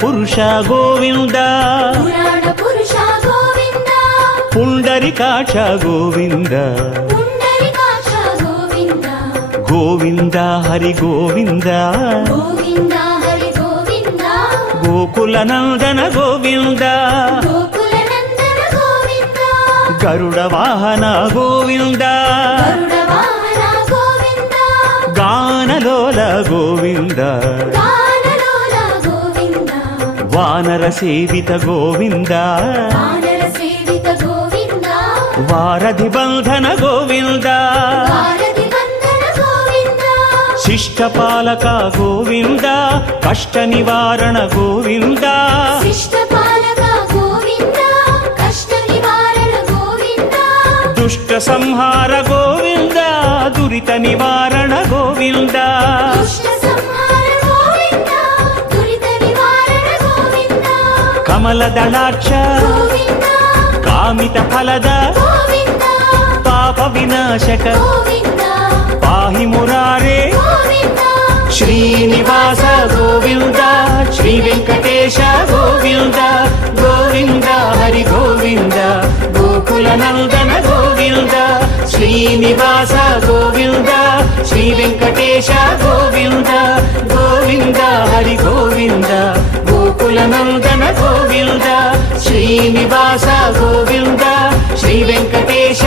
పురుష గోవింద పుండరీకాక్ష గోవింద గోవింద హరి గోవింద గోకుల నందన గోవింద గరుడ వాహన గోవింద గానలోల గోవింద వానర సేవిత గోవింద వారధి బంధన గోవింద శిష్టపాలక గోవింద కష్ట నివారణ గోవింద దుష్ట సంహార గోవింద దురిత నివారణ గోవింద కమల దళాక్ష కామిత ఫలద పాప వినాశక పాహి మురారే శ్రీనివాస గోవింద శ్రీ వెంకటేశ గోవింద గోవింద హరి గోవింద గోకుల నందన గోవింద శ్రీనివాస గోవింద శ్రీ వెంకటేశ గోవింద గోవింద హరి గోవింద గోకుల నందన గోవింద శ్రీనివాస గోవింద శ్రీ వెంకటేశ